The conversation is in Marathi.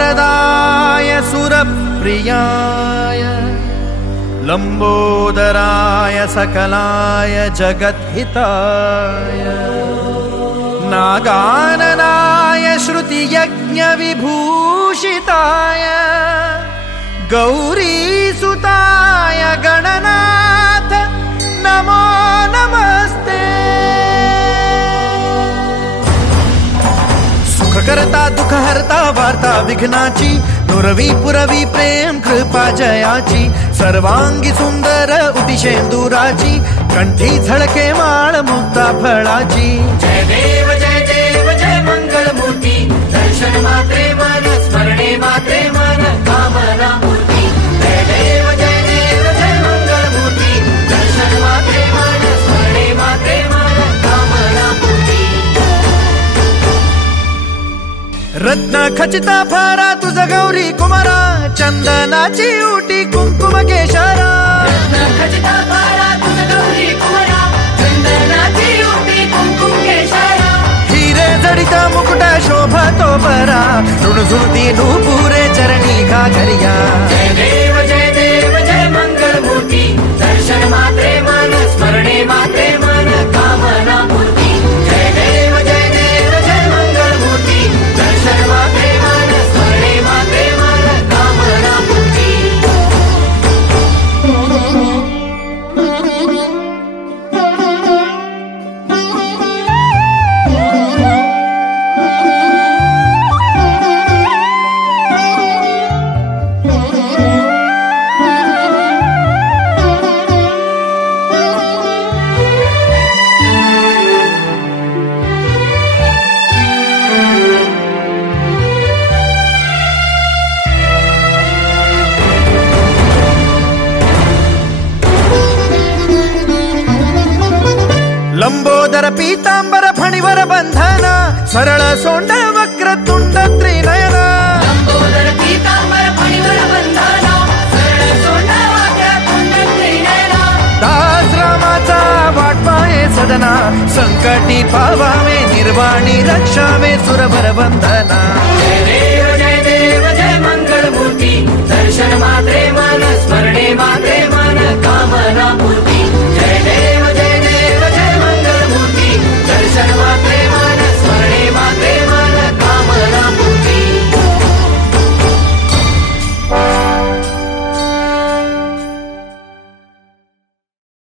वरदाय सुरप्रियाय लंबोदराय सकलाय जगद्हिताय नागाननाय श्रुतियज्ञविभूषिताय गौरीसुताय गणनाथ नमो नमस्ते। सुखकर्ता दुःखहर्ता वार्ता विघ्नाची नुरवी पुरवी प्रेम कृपा जयाची सर्वांगी सुंदर उटिशेंदुराची कंठी झळके माळ मुक्ता फळाची। जय देव जय मंगलमूर्ती दर्शन मात्रे मन स्मरणे मात्रे मन कामना मूर्ती। जय देव जय मंगलमूर्ती दर्शन मात्रे मन स्मरणे मात्रे मन कामना मूर्ती। रत्न खचिता फारा तुझ गौरी कुमारा चंदनाची उटी कुंकुम केशरा। रत्न खचिता फारा तुझ गौरी कुमारा चंदनाची उटी कुंकुम केशरा। हिरे जडित मुकुट शोभतो बरा ऋणझुणती नूपुरे चरणी घागरिया। जय देव जय मंगलमूर्ती दर्शन मात्रे मन स्मरणे मात्रे मन कामना मूर्ती। जय देव जय मंगलमूर्ती दर्शन मात्रे मन स्मरणे मात्रे मन कामना मूर्ती। लंबोदर पीतांबर फणीवर बंधना सरळ सोंड वक्रतुंड त्रिनयना। लंबोदर पीतांबर फणीवर बंधना सरळ सोंड वक्रतुंड त्रिनयना। दास रामाचा वाटपाये सदना संकटी पावावे निर्वाणी रक्षावे सुरवर वंदना। जय देव